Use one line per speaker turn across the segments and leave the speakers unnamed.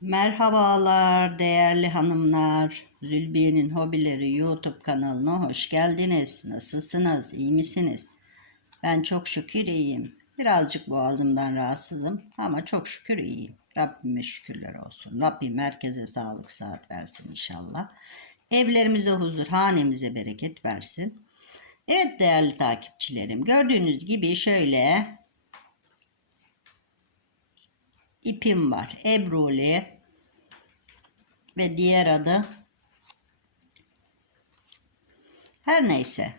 Merhabalar değerli hanımlar. Zülbiye'nin Hobileri YouTube kanalına hoş geldiniz. Nasılsınız? İyi misiniz? Ben çok şükür iyiyim. Birazcık boğazımdan rahatsızım ama çok şükür iyiyim. Rabbime şükürler olsun. Rabbim herkese sağlık saat versin inşallah. Evlerimize huzur, hanemize bereket versin. Evet değerli takipçilerim gördüğünüz gibi şöyle ipim var. Ebruli ve diğer adı her neyse.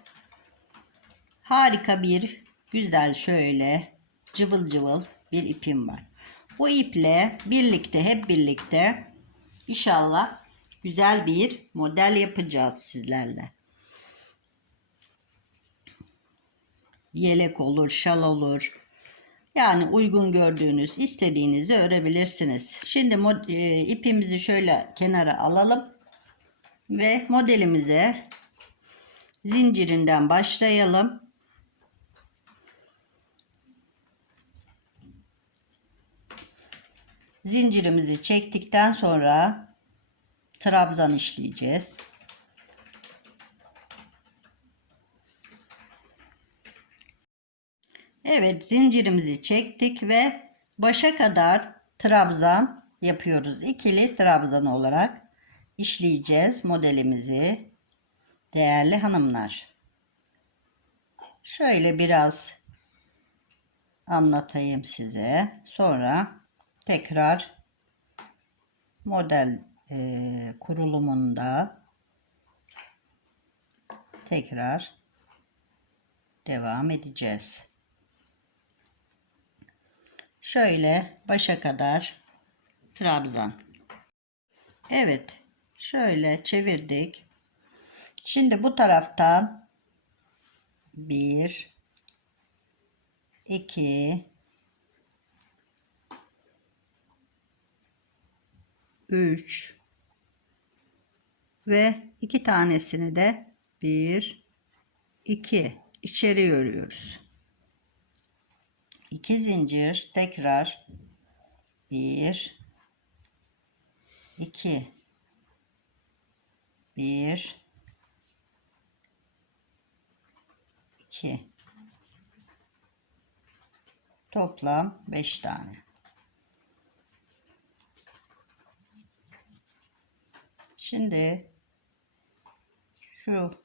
Harika bir güzel şöyle cıvıl cıvıl bir ipim var. Bu iple birlikte hep birlikte inşallah güzel bir model yapacağız sizlerle. Yelek olur, şal olur, yani uygun gördüğünüz, istediğinizi örebilirsiniz. Şimdi e, ipimizi şöyle kenara alalım ve modelimize zincirinden başlayalım. Zincirimizi çektikten sonra trabzan işleyeceğiz. Evet zincirimizi çektik ve başa kadar trabzan yapıyoruz. İkili trabzan olarak işleyeceğiz modelimizi. Değerli hanımlar. Şöyle biraz anlatayım size. Sonra tekrar model e, kurulumunda tekrar devam edeceğiz. Şöyle başa kadar trabzan. Evet. Şöyle çevirdik. Şimdi bu taraftan 1 2 3 ve iki tanesini de 1 2 içeri örüyoruz. 2 zincir tekrar. 1 2 1 2 toplam 5 tane. Şimdi şu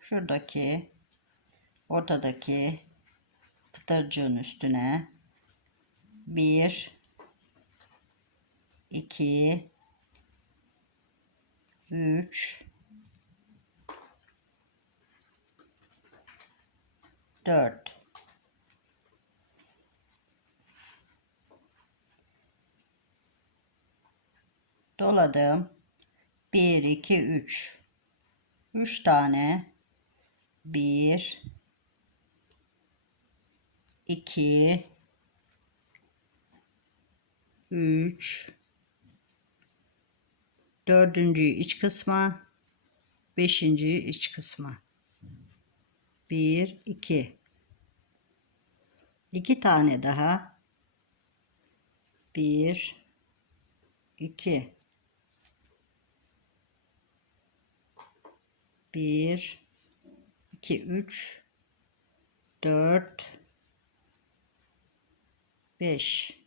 şuradaki ortadaki pıtırcığın üstüne. 1 2 3 4 doladım. 1 2 3 3 tane. 1 2 3 dördüncü iç kısma. Beşinci iç kısma. 1 2 2 tane daha. 1 2 1 2 3 4 5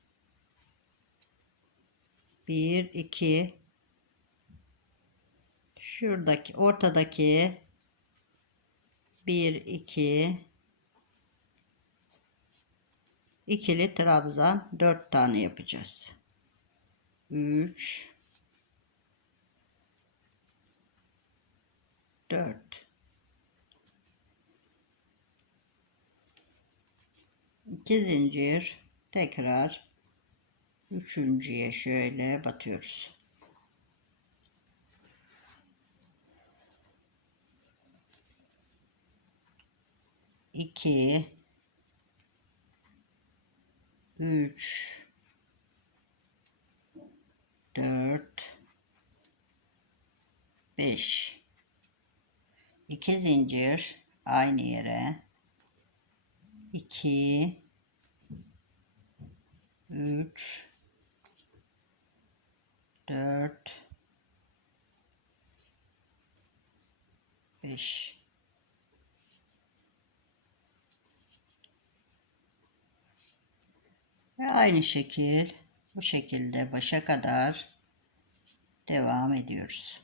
1 2 şuradaki ortadaki. 1 2 ikili trabzan 4 tane yapacağız. 3 4 2 zincir tekrar üçüncüye şöyle batıyoruz. İki, üç, dört, beş. İki zincir aynı yere. İki, 3 4 5 Ve aynı şekil bu şekilde başa kadar devam ediyoruz.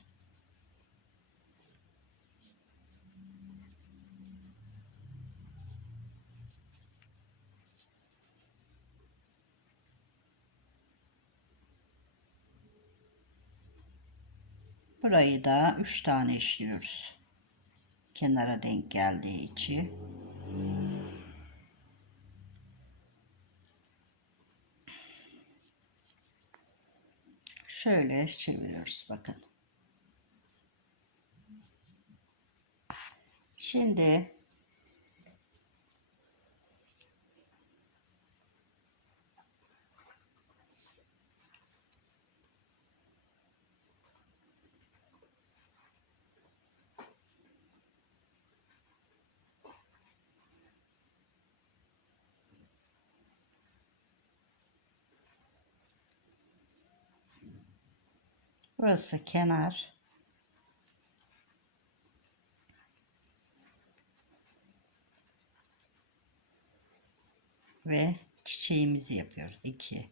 Burayı da 3 tane işliyoruz. Kenara denk geldiği için. Şöyle çeviriyoruz bakın. Şimdi burası kenar. Ve çiçeğimizi yapıyoruz. 2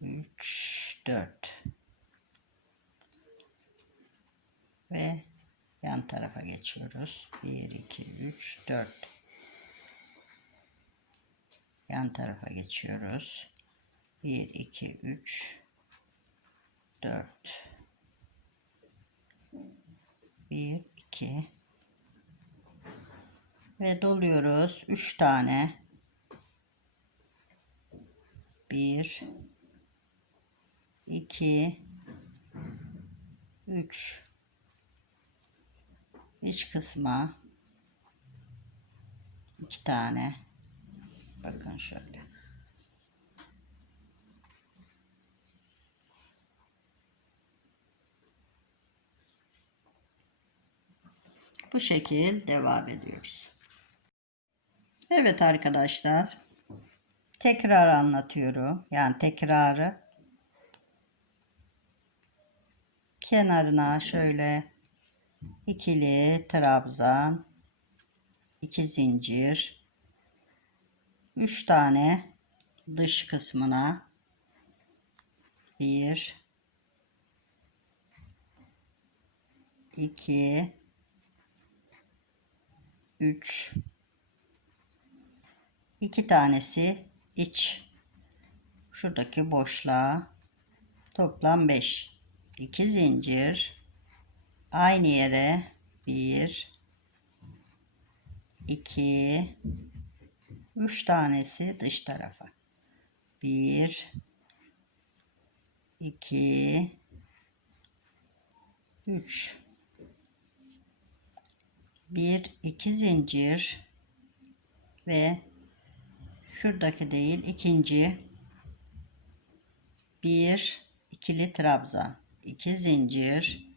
3 4 ve yan tarafa geçiyoruz. 1 2 3 4 yan tarafa geçiyoruz. 1 2 3 4 1 2 ve doluyoruz. 3 tane. 1 2 3 iç kısma. 2 tane. Bakın şöyle Bu şekil devam ediyoruz. Evet arkadaşlar. Tekrar anlatıyorum. Yani tekrarı kenarına şöyle ikili trabzan, iki zincir, üç tane dış kısmına bir, iki, 3 2 tanesi iç. Şuradaki boşluğa toplam 5 2 zincir. Aynı yere 1 2 3 tanesi dış tarafa. 1 2 3 bir iki zincir ve şuradaki değil ikinci. Bir ikili trabzan iki zincir.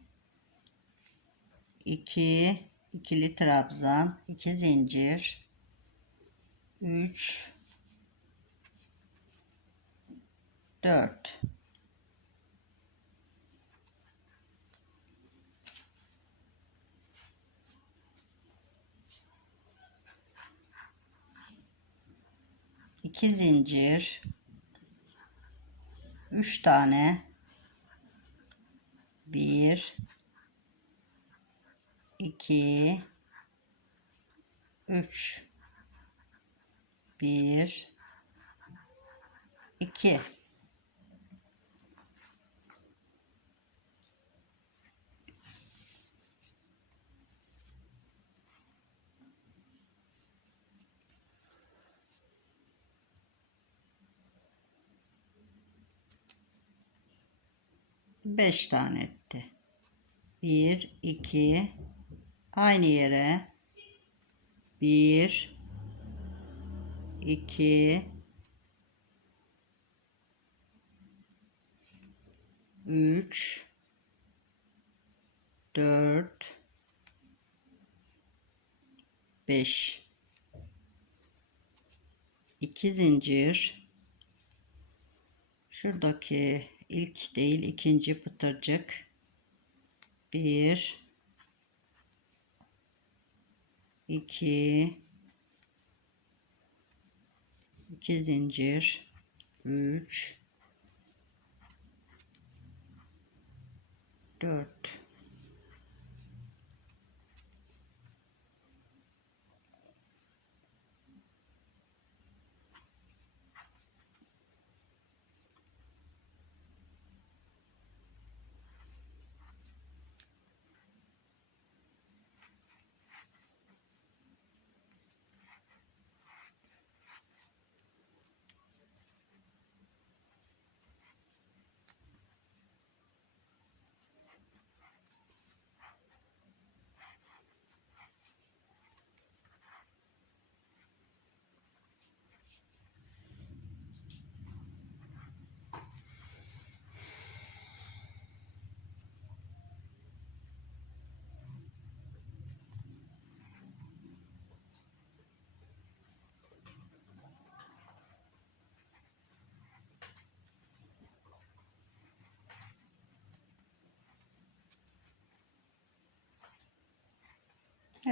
İki ikili trabzan iki zincir. Üç dört iki zincir üç tane bir iki üç bir iki beş tane etti. Bir, iki, aynı yere. Bir, iki, üç, dört, beş, iki zincir, şuradaki ilk değil ikinci pıtırcık. Bir, iki, iki zincir, üç, dört,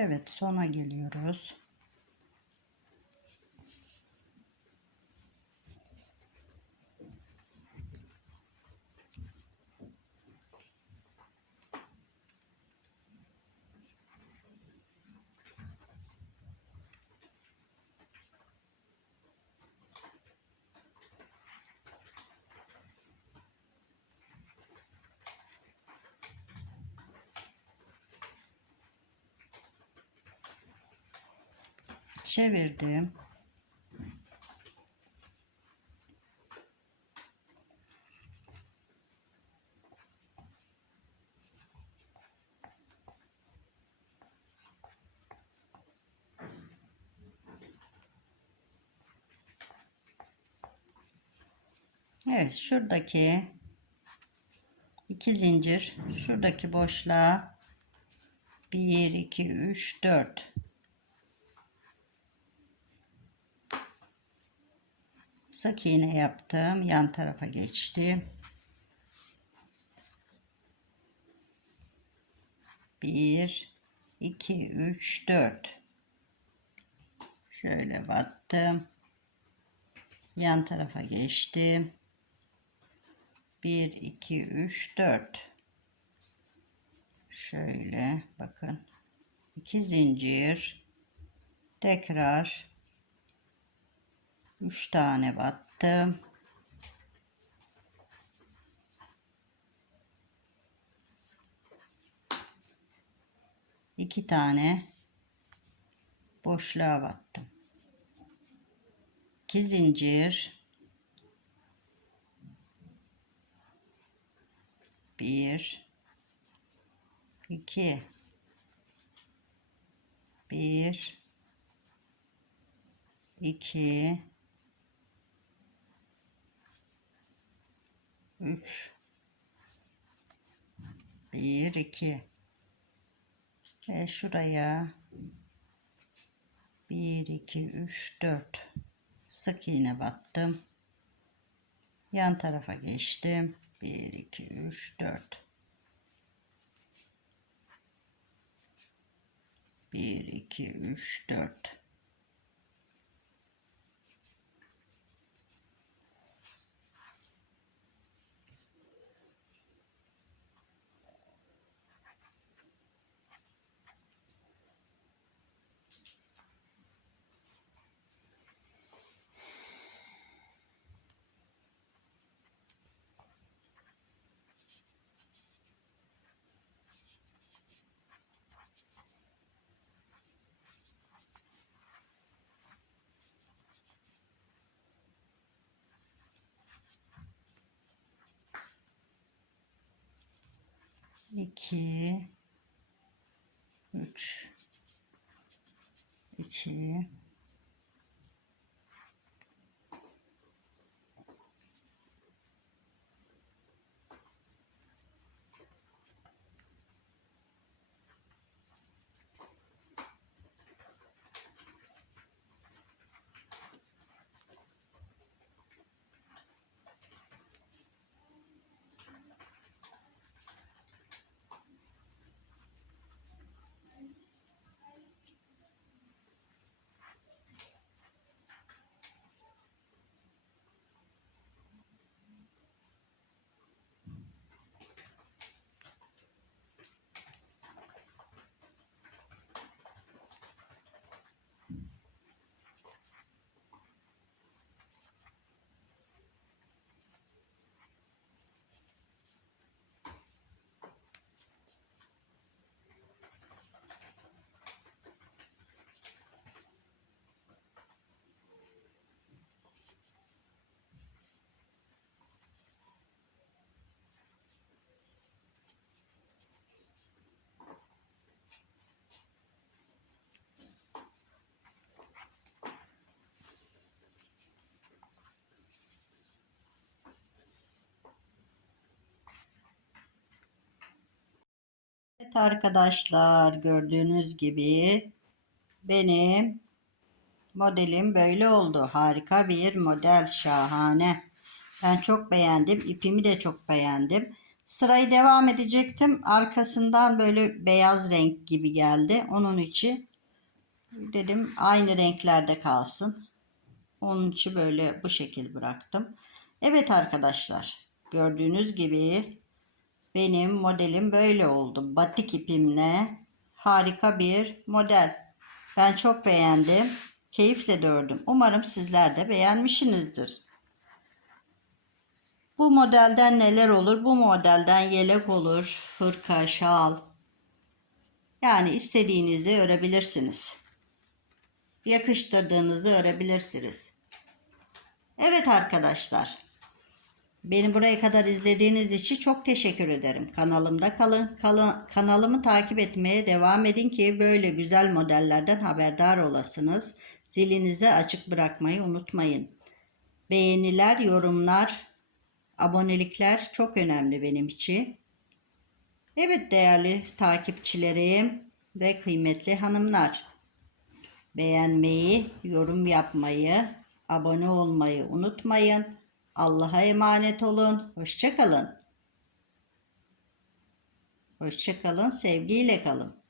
Evet sona geliyoruz. Çevirdim. Evet şuradaki iki zincir şuradaki boşluğa 1 2 3 4 sık iğne yaptım. Yan tarafa geçtim. Bir iki üç dört. Şöyle battım. Yan tarafa geçtim. 1 2 3 4 şöyle bakın. İki zincir. Tekrar 3 tane battım. İki tane boşluğa battım. 2 zincir. Bir. İki. Bir. İki üç. Bir iki. Ve şuraya. Bir iki üç dört. Sık iğne battım. Yan tarafa geçtim. 1 2 3 4 1 2 3 4 2 3 2 2 arkadaşlar gördüğünüz gibi benim modelim böyle oldu. Harika bir model şahane. Ben çok beğendim. İpimi de çok beğendim. Sırayı devam edecektim. Arkasından böyle beyaz renk gibi geldi. Onun için dedim aynı renklerde kalsın. Onun için böyle bu şekil bıraktım. Evet arkadaşlar gördüğünüz gibi benim modelim böyle oldu. Batik ipimle harika bir model. Ben çok beğendim. Keyifle de ördüm. Umarım sizler de beğenmişsinizdir. Bu modelden neler olur? Bu modelden yelek olur, hırka, şal. Yani istediğinizi örebilirsiniz. Yakıştırdığınızı örebilirsiniz. Evet arkadaşlar. Beni buraya kadar izlediğiniz için çok teşekkür ederim. Kanalımda kalın, kalın kanalımı takip etmeye devam edin ki böyle güzel modellerden haberdar olasınız. Zilinizi açık bırakmayı unutmayın. Beğeniler, yorumlar, abonelikler çok önemli benim için. Evet değerli takipçilerim ve kıymetli hanımlar. Beğenmeyi, yorum yapmayı, abone olmayı unutmayın. Allah'a emanet olun. Hoşçakalın. Hoşçakalın. Sevgiyle kalın.